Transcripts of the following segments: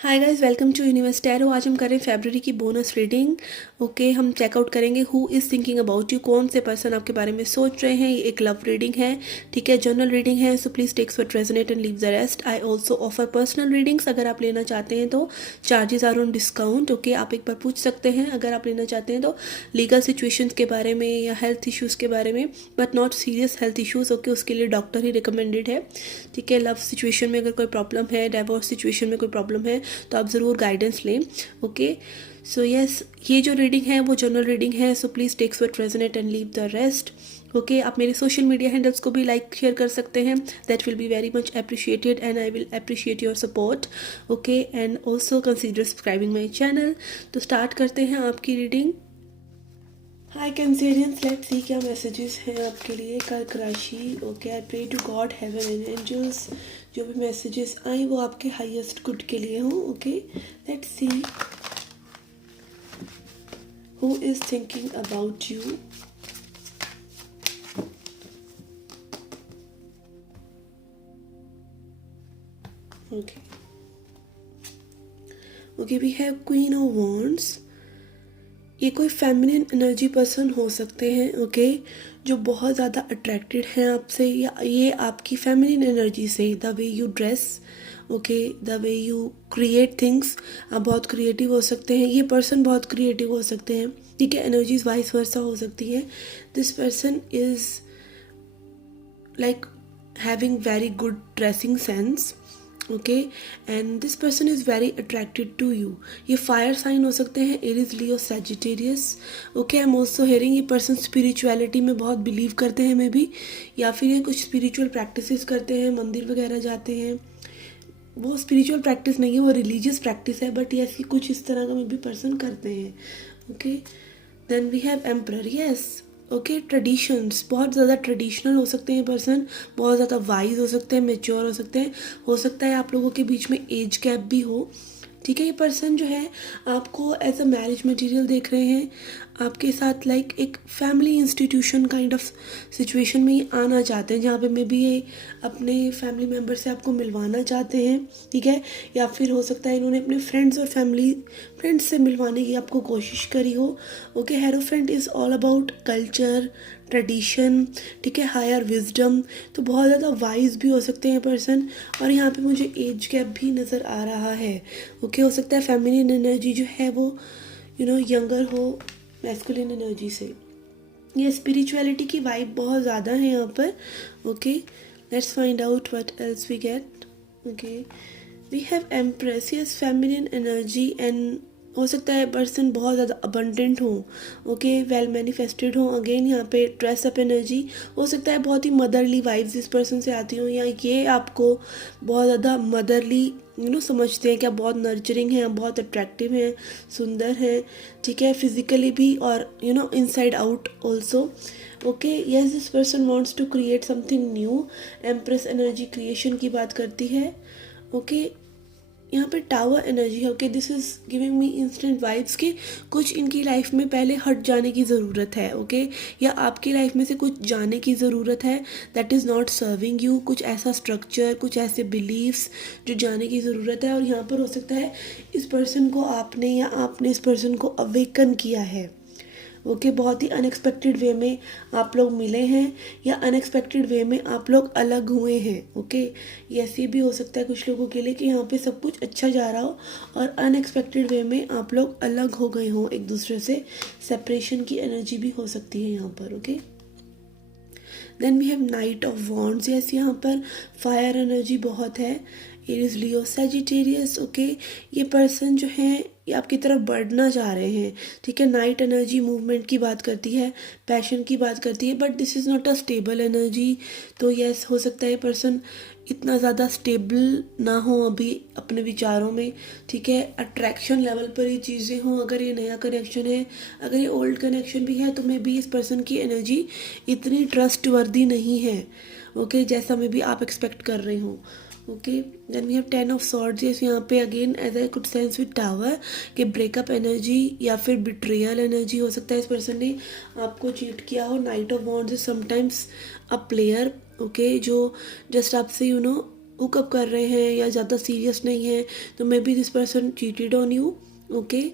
Hi guys, welcome to universe tarot. आज हम कर रहे हैं फरवरी की बोनस रीडिंग। ओके, हम चेकआउट करेंगे who is thinking about you. कौन से पर्सन आपके बारे में सोच रहे हैं। ये एक लव रीडिंग है, ठीक है, जनरल रीडिंग है, so please takes what resonate and leave the rest. I also offer personal readings. अगर आप लेना चाहते हैं तो charges are on discount. Okay, आप एक बार पूछ सकते हैं अगर आप लेना चाहते हैं तो लीगल सिचुएशंस के बारे में या हेल्थ इश्यूज़ के बारे में, but not serious health issues. Okay, उसके लिए डॉक्टर ही रिकमेंडेड है, ठीक है। लव सिचुएशन में अगर कोई प्रॉब्लम है, डाइवोर्स सिचुएशन में कोई प्रॉब्लम है तो आप ज़रूर गाइडेंस लें। ओके, सो यस, ये जो रीडिंग है वो जनरल रीडिंग है, so please takes what resonate and leave the rest. Okay, आप मेरे सोशल मीडिया हैंडल्स को भी लाइक शेयर कर सकते हैं, that will be very much appreciated and I will appreciate your support. Okay, and also consider subscribing my channel. तो start करते हैं आपकी reading. Hi cancerians, let's see क्या मैसेजेस हैं आपके लिए। कर्क राशि। Okay, I pray to God, heaven and angels, जो भी मैसेजेस आए वो आपके हाईएस्ट गुड के लिए हों। Okay, let's see who is thinking about you. Okay okay, we have queen of wands. ये कोई फेमिनिन एनर्जी पर्सन हो सकते हैं, ओके, जो बहुत ज़्यादा अट्रैक्टेड हैं आपसे, या ये आपकी फेमिनिन एनर्जी से, the way you dress, okay, the way you create things. आप बहुत क्रिएटिव हो सकते हैं, ये पर्सन बहुत क्रिएटिव हो सकते हैं, ठीक है। एनर्जीज वाइस वर्सा हो सकती है। This person is like having very good dressing sense, okay, and this person is very attracted to you. ये फायर साइन हो सकते हैं, Aries, Leo, Sagittarius. Okay, I am also hearing ये person spirituality में बहुत बिलीव करते हैं may be, या फिर ये कुछ स्पिरिचुअल प्रैक्टिसेस करते हैं, मंदिर वगैरह जाते हैं। वो स्पिरिचुअल प्रैक्टिस नहीं है, वो रिलीजियस प्रैक्टिस है, बट ऐसी कुछ इस तरह का मे बी पर्सन करते हैं। Okay, then we have emperor. Yes, okay, traditions, बहुत ज़्यादा ट्रेडिशनल हो सकते हैं पर्सन, बहुत ज़्यादा वाइज हो सकते हैं, मेच्योर हो सकते हैं। हो सकता है आप लोगों के बीच में एज गैप भी हो, ठीक है। ये पर्सन जो है आपको एज अ मैरिज मटेरियल देख रहे हैं, आपके साथ लाइक एक family institution kind of situation में ये आना चाहते हैं, जहाँ पे मे बी ये अपने फैमिली मेम्बर से आपको मिलवाना चाहते हैं, ठीक है। या फिर हो सकता है इन्होंने अपने फ्रेंड्स और फैमिली फ्रेंड्स से मिलवाने की आपको कोशिश करी हो। Okay, hierophant is all about culture, tradition, ठीक है, हायर विजडम। तो बहुत ज़्यादा वाइज भी हो सकते हैं पर्सन, और यहाँ पे मुझे एज गैप भी नज़र आ रहा है। ओके, हो सकता है फेमिनिन एनर्जी जो है वो यंगर हो मैस्कुलिन एनर्जी से। ये स्पिरिचुअलिटी की वाइब बहुत ज़्यादा है यहाँ पर। Okay, let's find out what else we get. Okay, we have empress. Yes, feminine energy, and हो सकता है पर्सन बहुत ज़्यादा अबंडेंट हो, ओके, वेल मैनिफेस्टेड हो। अगेन यहाँ पे ड्रेस अप एनर्जी, हो सकता है बहुत ही मदरली वाइब्स इस पर्सन से आती हो, या ये आपको बहुत ज़्यादा मदरली समझते हैं कि आप बहुत नर्चरिंग हैं, बहुत अट्रैक्टिव हैं, सुंदर हैं, ठीक है, फिजिकली भी और inside out also. Okay, yes, this person wants to create something new. Empress energy creation की बात करती है। ओके, यहाँ पे टावर एनर्जी है। Okay, this is giving me instant vibes कि कुछ इनकी लाइफ में पहले हट जाने की ज़रूरत है, ओके, या आपकी लाइफ में से कुछ जाने की ज़रूरत है, that is not serving you. कुछ ऐसा स्ट्रक्चर, कुछ ऐसे बिलीव्स जो जाने की ज़रूरत है, और यहाँ पर हो सकता है इस पर्सन को आपने या आपने इस पर्सन को अवेकन किया है। ओके, बहुत ही अनएक्सपेक्टेड वे में आप लोग मिले हैं, या अनएक्सपेक्टेड वे में आप लोग अलग हुए हैं। ओके, ये ऐसे भी हो सकता है कुछ लोगों के लिए कि यहाँ पे सब कुछ अच्छा जा रहा हो और अनएक्सपेक्टेड वे में आप लोग अलग हो गए हों एक दूसरे से। सेपरेशन की एनर्जी भी हो सकती है यहाँ पर। Okay, then we have knight of wands. Yes, यहाँ पर फायर एनर्जी बहुत है, एरीज, लियो, सैजिटेरियस। ओके, ये पर्सन जो है ये आपकी तरफ बढ़ना चाह रहे हैं, ठीक है। नाइट एनर्जी मूवमेंट की बात करती है, पैशन की बात करती है, but this is not a stable energy. तो यस, हो सकता है ये पर्सन इतना ज़्यादा स्टेबल ना हो अभी अपने विचारों में, ठीक है। अट्रैक्शन लेवल पर ये चीज़ें हों, अगर ये नया कनेक्शन है, अगर ये ओल्ड कनेक्शन भी है, तो मे बी इस पर्सन की एनर्जी इतनी ट्रस्ट वर्दी नहीं है, ओके, जैसा मे बी आप एक्सपेक्ट कर रहे हो। Okay, then we have 10 of swords. Yes, यहाँ पे again as I could sense with tower कि ब्रेकअप एनर्जी या फिर बिट्रेयल एनर्जी हो सकता है, इस पर्सन ने आपको चीट किया हो। Night of wands is sometimes a player, okay, जो जस्ट आपसे हुकअप कर रहे हैं या ज़्यादा सीरियस नहीं है, तो मे be this person cheated on you, okay.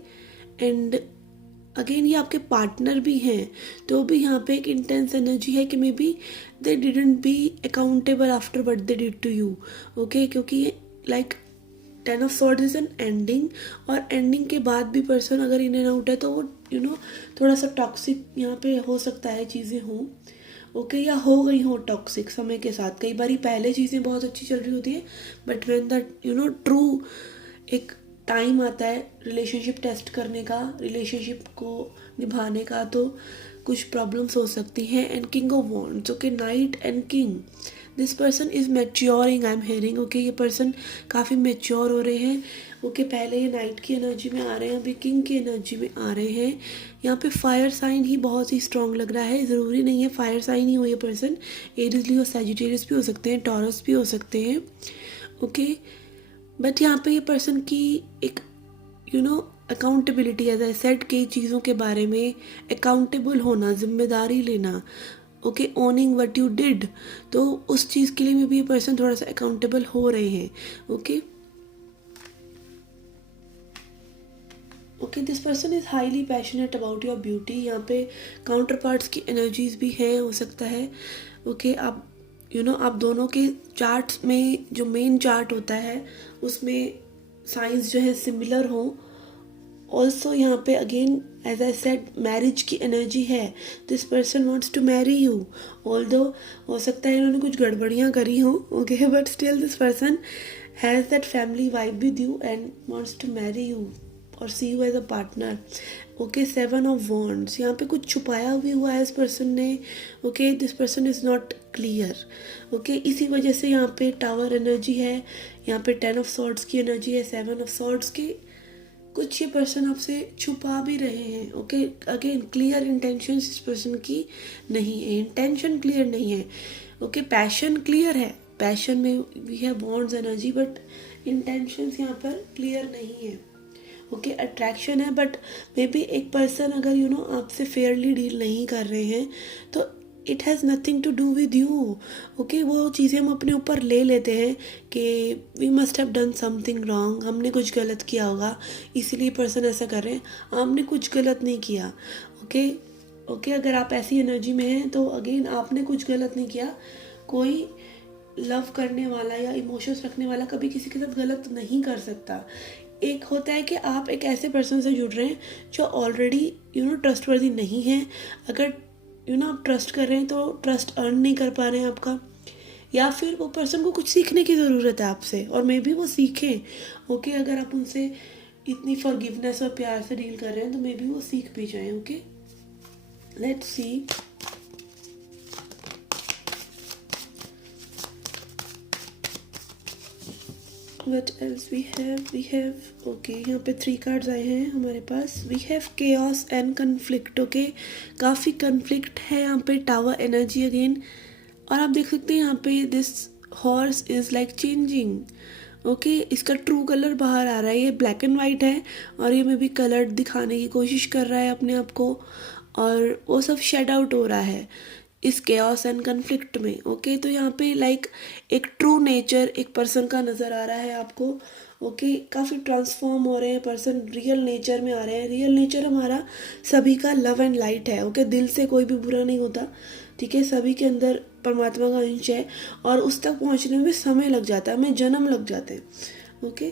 And again ये आपके पार्टनर भी हैं, तो भी यहाँ पे एक इंटेंस एनर्जी है कि may be they didn't be accountable after what they did to you, okay. क्योंकि like 10 of swords is an ending, और एंडिंग के बाद भी पर्सन अगर इन एंड आउट है तो वो थोड़ा सा टॉक्सिक यहाँ पे हो सकता है, चीज़ें हों, ओके, या हो गई हो टॉक्सिक समय के साथ। कई बार पहले चीज़ें बहुत अच्छी चल रही होती है, बट व्हेन दैट ट्रू एक टाइम आता है रिलेशनशिप टेस्ट करने का, रिलेशनशिप को निभाने का, तो कुछ प्रॉब्लम्स हो सकती हैं। And king of wands, okay, night and king, this person is maturing, I am hearing, okay. ये पर्सन काफ़ी मैच्योर हो रहे हैं, ओके। पहले ये नाइट की एनर्जी में आ रहे हैं, अभी किंग की एनर्जी में आ रहे हैं। यहाँ पे फायर साइन ही बहुत ही स्ट्रॉन्ग लग रहा है, ज़रूरी नहीं है फायर साइन ही हो ये पर्सन, एरीज लियो सैजिटेरियस भी हो सकते हैं, टॉरस भी हो सकते हैं, ओके। बट यहाँ पे ये पर्सन की एक अकाउंटेबिलिटी, एज आई सेड, कई चीज़ों के बारे में अकाउंटेबल होना, जिम्मेदारी लेना, okay, owning what you did, तो उस चीज़ के लिए में भी ये पर्सन थोड़ा सा अकाउंटेबल हो रहे हैं, okay. Okay, this person is highly passionate about your beauty, यहाँ पे काउंटर पार्ट्स की एनर्जीज भी हैं, हो सकता है, ओके। आप आप दोनों के चार्ट्स में जो मेन चार्ट होता है उसमें साइंस जो है सिमिलर हो। ऑल्सो यहाँ पे again as I said marriage की एनर्जी है, this person wants to marry you, although हो सकता है इन्होंने कुछ गड़बड़ियाँ करी हों, okay, but still this person has that family vibe with you and wants to marry you और see you as a partner, okay. 7 of wands, यहाँ पे कुछ छुपाया भी हुआ है इस पर्सन ने, okay. This person is not clear, okay. इसी वजह से यहाँ पे टावर एनर्जी है, यहाँ पे 10 ऑफ सॉर्ड्स की एनर्जी है, 7 ऑफ सॉर्ड्स की, कुछ ये पर्सन आपसे छुपा भी रहे हैं, ओके। अगेन क्लियर इंटेंशन इस पर्सन की नहीं है, इंटेंशन क्लियर नहीं है, ओके। पैशन क्लियर है, पैशन में we have wands energy, but intentions यहाँ पर क्लियर नहीं है, ओके। अट्रैक्शन है, बट मे बी एक पर्सन अगर आपसे फेयरली डील नहीं कर रहे हैं तो it has nothing to do with you, okay. वो चीज़ें हम अपने ऊपर ले लेते हैं कि we must have done something wrong, हमने कुछ गलत किया होगा इसीलिए पर्सन ऐसा कर रहे हैं, आपने कुछ गलत नहीं किया, ओके, ओके। अगर आप ऐसी एनर्जी में हैं तो अगेन आपने कुछ गलत नहीं किया, कोई लव करने वाला या इमोशंस रखने वाला कभी किसी के साथ गलत नहीं कर सकता। एक होता है कि आप एक ऐसे पर्सन से जुड़ रहे हैं जो ऑलरेडी ट्रस्टवर्दी नहीं है, अगर आप ट्रस्ट कर रहे हैं तो ट्रस्ट अर्न नहीं कर पा रहे हैं आपका, या फिर वो पर्सन को कुछ सीखने की ज़रूरत है आपसे और मे बी वो सीखें, ओके। अगर आप उनसे इतनी फॉरगिवनेस और प्यार से डील कर रहे हैं तो मे बी वो सीख भी जाएं, okay. Let's see what else we have okay. यहाँ पे 3 कार्ड्स आए हैं हमारे पास, we have chaos and conflict, okay. काफ़ी कन्फ्लिक्ट है यहाँ पे, टावर एनर्जी अगेन, और आप देख सकते हैं यहाँ पे this horse is like changing, okay. इसका ट्रू कलर बाहर आ रहा है, ये ब्लैक एंड वाइट है और ये में भी कलर दिखाने की कोशिश कर रहा है अपने आप को, और वो सब शेड आउट हो रहा है इस केओस एंड कन्फ्लिक्ट में, ओके। तो यहाँ पे लाइक एक ट्रू नेचर एक पर्सन का नज़र आ रहा है आपको, ओके। काफ़ी ट्रांसफॉर्म हो रहे हैं पर्सन, रियल नेचर में आ रहे हैं। रियल नेचर हमारा सभी का लव एंड लाइट है, ओके। दिल से कोई भी बुरा नहीं होता, ठीक है। सभी के अंदर परमात्मा का अंश है और उस तक पहुँचने में समय लग जाता है, हमें जन्म लग जाते हैं, okay.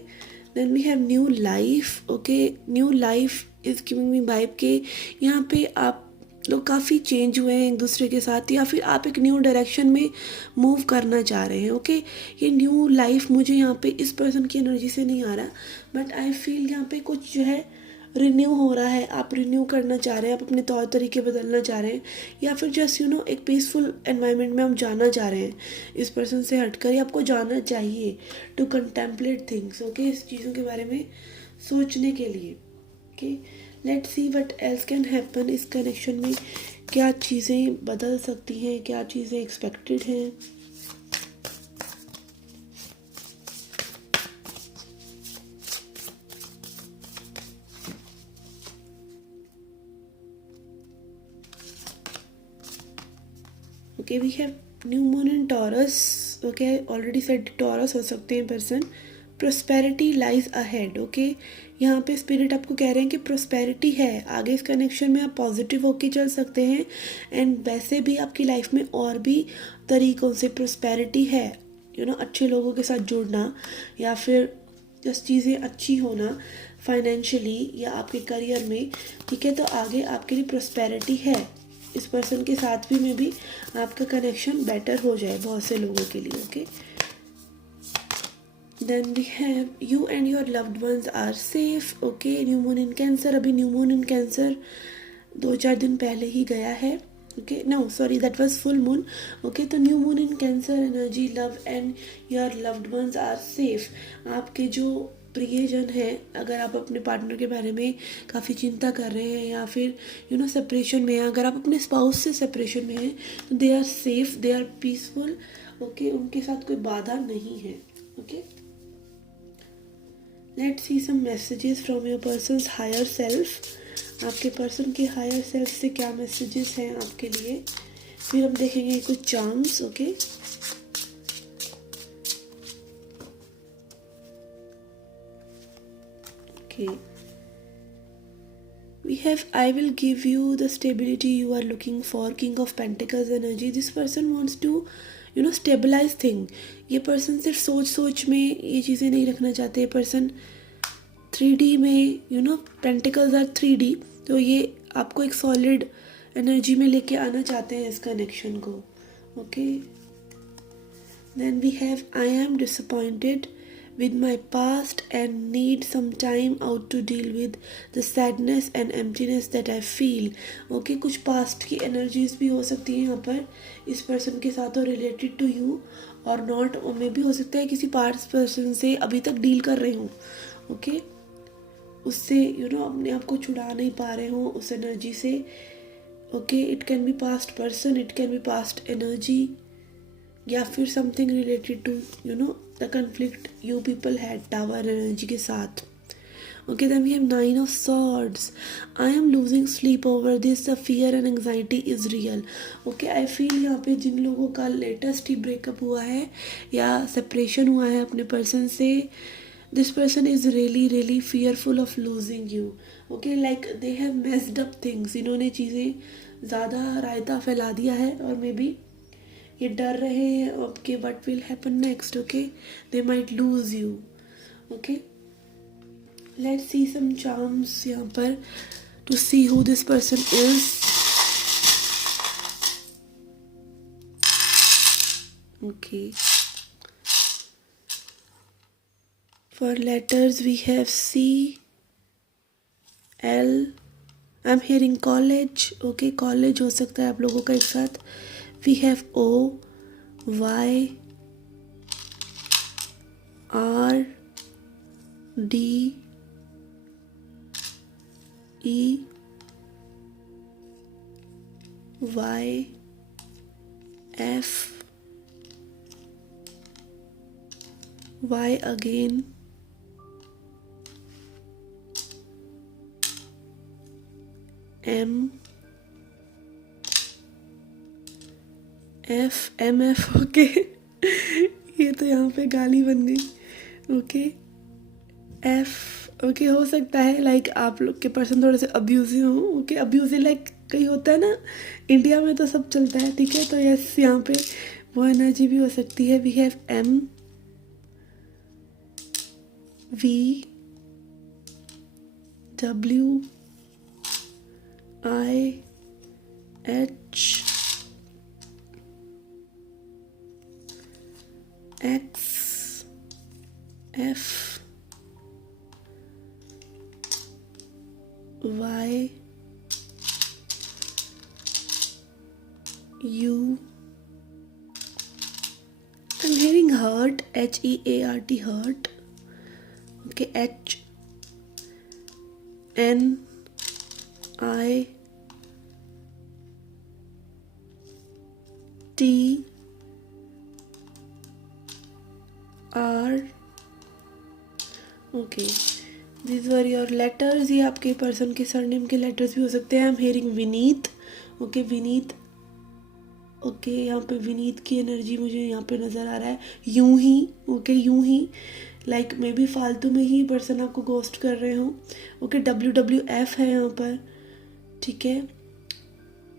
Then we have new life, okay. New life is giving me vibe के यहाँ पे आप लोग काफ़ी चेंज हुए हैं एक दूसरे के साथ, या फिर आप एक न्यू डायरेक्शन में मूव करना चाह रहे हैं, ओके। ये न्यू लाइफ मुझे यहाँ पे इस पर्सन की एनर्जी से नहीं आ रहा, बट आई फील यहाँ पे कुछ जो है रिन्यू हो रहा है, आप रिन्यू करना चाह रहे हैं, आप अपने तौर तरीके बदलना चाह रहे हैं, या फिर जस्ट एक पीसफुल एनवायरनमेंट में आप जाना चाह रहे हैं इस पर्सन से हटकर, या आपको जाना चाहिए टू कंटेम्पलेट थिंग्स, ओके। इस चीज़ों के बारे में सोचने के लिए, okay. Let's see what else can happen, इस कनेक्शन में क्या चीज़ें बदल सकती हैं, क्या चीज़ें एक्सपेक्टेड हैं। Okay, we have new moon in Taurus, okay, already said Taurus हो सकते हैं person. Prosperity lies ahead, okay, यहाँ पे स्पिरिट आपको कह रहे हैं कि प्रोस्पेरिटी है आगे, इस कनेक्शन में आप पॉजिटिव होके चल सकते हैं। एंड वैसे भी आपकी लाइफ में और भी तरीकों से प्रोस्पेरिटी है, अच्छे लोगों के साथ जुड़ना या फिर जस्ट चीज़ें अच्छी होना फाइनेंशियली या आपके करियर में, ठीक है, तो आगे आपके लिए प्रोस्पेरिटी है। इस पर्सन के साथ भी में भी आपका कनेक्शन बेटर हो जाए बहुत से लोगों के लिए, okay. Then we have you and your loved ones are safe, okay. New moon in Cancer, अभी न्यू मून इन कैंसर 2-4 दिन पहले ही गया है, okay, no sorry that was full moon, okay. तो new moon in Cancer energy, love and your loved ones are safe. आपके जो प्रियजन है, अगर आप अपने पार्टनर के बारे में काफ़ी चिंता कर रहे हैं या फिर सेपरेशन में हैं, अगर आप अपने स्पाउस से सेपरेशन में हैं, तो they are safe, they are peaceful, okay, उनके साथ कोई बाधा नहीं है, okay. Let's see some messages from your person's higher self. आपके पर्सन के हायर सेल्फ से क्या मैसेजेस हैं आपके लिए, फिर हम देखेंगे कुछ charms, okay. Okay, we have I will give you the stability you are looking for, King of Pentacles energy. This person wants to stabilize thing. ये पर्सन सिर्फ सोच में ये चीज़ें नहीं रखना चाहते। पर्सन 3D में पेंटिकल्स आर 3D, तो ये आपको एक सॉलिड एनर्जी में लेके आना चाहते हैं इस कनेक्शन को, okay. Then we have I am disappointed with my past and need some time out to deal with the sadness and emptiness that I feel, okay। कुछ past की energies भी हो सकती हैं यहाँ पर इस person के साथ, और related to you और not, और मे भी हो सकता है किसी past person से अभी तक डील कर रहे हो, okay, उससे अपने आप को छुड़ा नहीं पा रहे हो उस एनर्जी से, okay. It can be past person, it can be past energy, या फिर something related to the conflict you people had tower energy के साथ, okay. Then we have 9 of swords. I am losing sleep over this, the fear and anxiety is real, okay. I feel यहाँ पे जिन लोगों का latest ही breakup हुआ है या separation हुआ है अपने पर्सन से, this person is really fearful of losing you, okay. Like they have messed up things, इन्होंने चीज़ें ज़्यादा रायता फैला दिया है, और मे बी ये डर रहे हैं okay what will happen next, okay. They might lose you, okay. Let's see some charms यहाँ पर to see who this person is, okay. For letters we have C, L, I am hearing college, okay, college हो सकता है आप लोगों का एक साथ। We have O, Y, R, D, E, Y, F, Y again, M, F, M, F, okay. ये तो यहाँ पे गाली बन गई, ओके। F, ओके, हो सकता है लाइक आप लोग के पर्सन थोड़े से अब्यूजिव हो, ओके। अब्यूजिव लाइक कहीं होता है ना, इंडिया में तो सब चलता है, ठीक है, तो यस यहाँ पे वो एनर्जी भी हो सकती है। We have M, V, W, I, H, X, F, Y, U. I'm hearing heart, H-E-A-R-T, heart. Okay, H, N, I, T, R, okay. This were your letters, ये आपके पर्सन के सरनेम के लेटर्स भी हो सकते हैं। I am hearing Vineet, okay, Vineet, okay यहाँ पे विनीत की एनर्जी मुझे यहाँ पे नज़र आ रहा है, यूं ही ओके यूं ही लाइक मे बी फालतू में ही पर्सन आपको गोस्ट कर रहे हो। ओके WWF है यहाँ पर, ठीक है।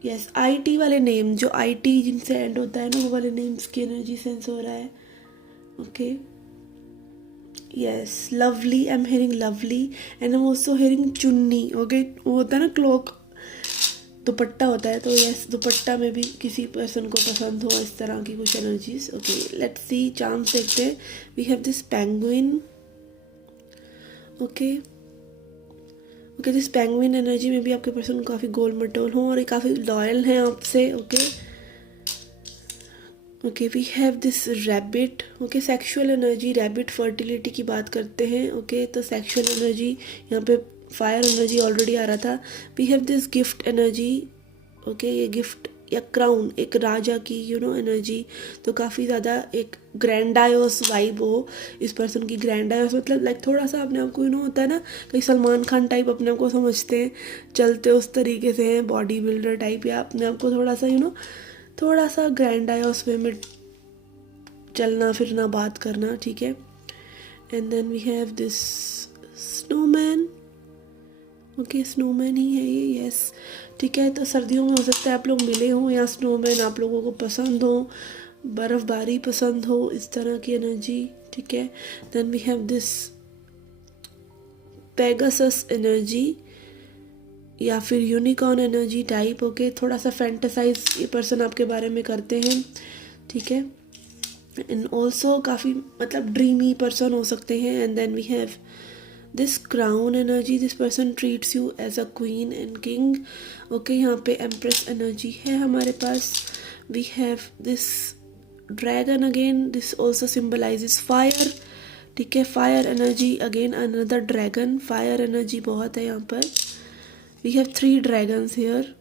यस IT वाले नेम, जो IT जिनसे एंड होता है ना, वो वाले नेम्स की एनर्जी सेंस हो रहा है। Okay yes lovely, I am hearing lovely and I am also hearing चुन्नी। ओके वो होता है ना क्लोक, दुपट्टा होता है, तो यस दुपट्टा में भी किसी पर्सन को पसंद हो इस तरह की कुछ energies. Okay let's see chance देखते हैं। We have this penguin. Okay okay this penguin energy में भी आपके पर्सन काफ़ी गोल मटोल हो और काफ़ी लॉयल हैं आपसे। Okay okay we have this rabbit. Okay sexual energy, rabbit fertility की बात करते हैं। ओके तो सेक्सुअल एनर्जी यहाँ पे, फायर एनर्जी ऑलरेडी आ रहा था। We have this gift energy. Okay ये गिफ्ट या क्राउन, एक राजा की एनर्जी, तो काफ़ी ज़्यादा एक ग्रैंडायोस वाइब हो इस पर्सन की। ग्रैंडायोस मतलब लाइक थोड़ा सा अपने आप को होता है ना, कहीं सलमान खान टाइप अपने आप को समझते हैं, चलते उस तरीके से हैं, बॉडी बिल्डर टाइप, या अपने आप को थोड़ा सा थोड़ा सा ग्रैंडायोस वे में चलना फिरना बात करना, ठीक है। And then we have this snowman. Okay snowman ही है ये, यस ठीक है। तो सर्दियों में हो सकता है आप लोग मिले हों या स्नोमैन आप लोगों को पसंद हो, बर्फ़बारी पसंद हो, इस तरह की एनर्जी, ठीक है। Then we have this Pegasus energy या फिर यूनिकॉर्न एनर्जी टाइप। ओके थोड़ा सा फैंटेसाइज ये पर्सन आपके बारे में करते हैं, ठीक है। एंड ऑल्सो काफ़ी मतलब ड्रीमी पर्सन हो सकते हैं। And then we have this crown energy, this person treats you as a queen and king. Okay यहाँ पे एम्प्रेस एनर्जी है हमारे पास। We have this dragon again, this also symbolizes fire, ठीक है। Fire energy again another dragon, fire energy बहुत है यहाँ पर। We have 3 dragons here.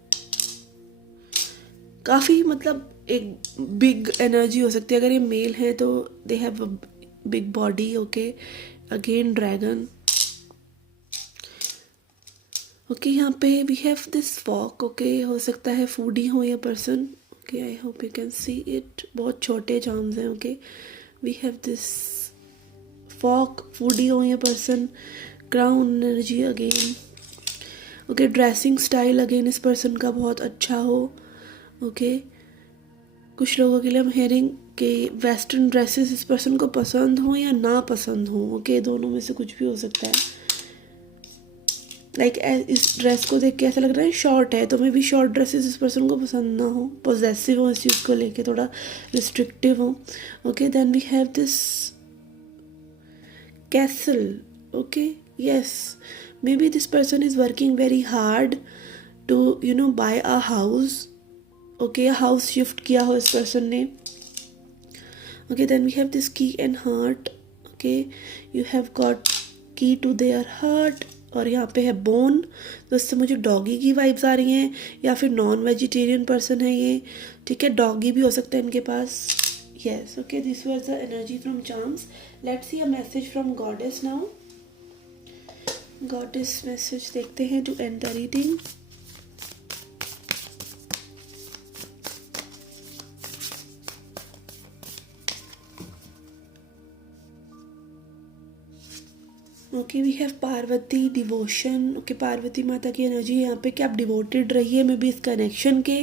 काफ़ी मतलब एक बिग एनर्जी हो सकती है, अगर ये मेल है तो they have a big body. Okay again dragon. Okay यहाँ पे we have this fork. Okay हो सकता है फूडी हो ये person. Okay I hope you can see it, बहुत छोटे चार्म्स हैं। Okay we have this fork, foodie हो ये person. Crown energy again. Okay dressing style again इस पर्सन का बहुत अच्छा हो। ओके कुछ लोगों के लिए हम हेयरिंग के वेस्टर्न ड्रेसेस इस पर्सन को पसंद हो या ना पसंद हो। ओके दोनों में से कुछ भी हो सकता है। लाइक इस ड्रेस को देख के ऐसा लग रहा है शॉर्ट है, तो मे भी शॉर्ट ड्रेसेस इस पर्सन को पसंद ना हो, पॉजेसिव हो इस चीज़ को लेके, थोड़ा रिस्ट्रिक्टिव हो। Okay then we have this castle. Okay yes may be this person is working very hard to buy a house. Okay house shift किया हो इस पर्सन ने। Okay then we have this key and heart. Okay you have got key to their heart, और यहाँ पे है bone, तो इससे मुझे डॉगी की वाइब्स आ रही हैं, या फिर नॉन वेजिटेरियन पर्सन है ये, ठीक है। डॉगी भी हो सकता है इनके पास। Yes okay this was the energy from charms. Let's see a message from goddess now. Goddess message देखते हैं to end the reading. Okay we have Parvati devotion. Okay Parvati माता की एनर्जी है यहाँ पे कि आप डिवोटेड रहिए मे बी इस कनेक्शन के,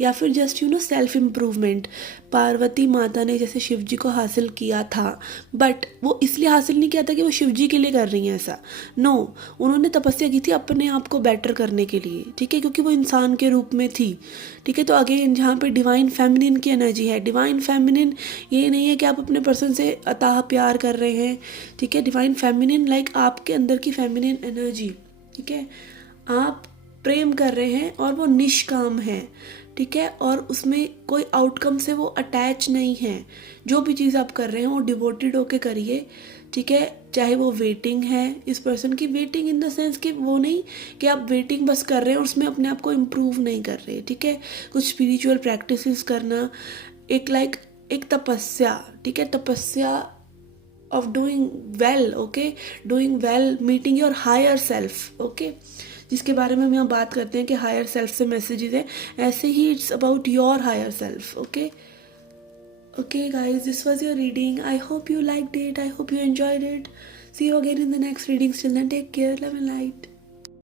या फिर जस्ट सेल्फ इम्प्रूवमेंट। पार्वती माता ने जैसे शिव जी को हासिल किया था, बट वो इसलिए हासिल नहीं किया था कि वो शिव जी के लिए कर रही हैं ऐसा, नो उन्होंने तपस्या की थी अपने आप को बेटर करने के लिए, ठीक है, क्योंकि वो इंसान के रूप में थी, ठीक है। तो अगेन जहाँ पे डिवाइन फेमिनिन की एनर्जी है, डिवाइन फेमिनिन ये नहीं है कि आप अपने पर्सन से अताह प्यार कर रहे हैं, ठीक है। डिवाइन फेमिनिन लाइक आपके अंदर की फेमिनिन एनर्जी, ठीक है, आप प्रेम कर रहे हैं और वो निष्काम है, ठीक है, और उसमें कोई आउटकम से वो अटैच नहीं है। जो भी चीज़ आप कर रहे हैं वो डिवोटेड होके करिए, ठीक है। चाहे वो वेटिंग है, इस पर्सन की वेटिंग इन द सेंस कि वो नहीं कि आप वेटिंग बस कर रहे हैं और उसमें अपने आप को इम्प्रूव नहीं कर रहे, ठीक है। कुछ स्पिरिचुअल प्रैक्टिसेस करना, एक तपस्या, ठीक है, तपस्या of doing well, okay, doing well, meeting your higher self, okay, जिसके बारे में हम यहाँ बात करते हैं कि हायर सेल्फ से मैसेजेस है, ऐसे ही it's about your higher self. Okay okay guys, this was your reading. I hope you liked it. I hope you enjoyed it. See you again in the next readings. Till then, take care. Love and light.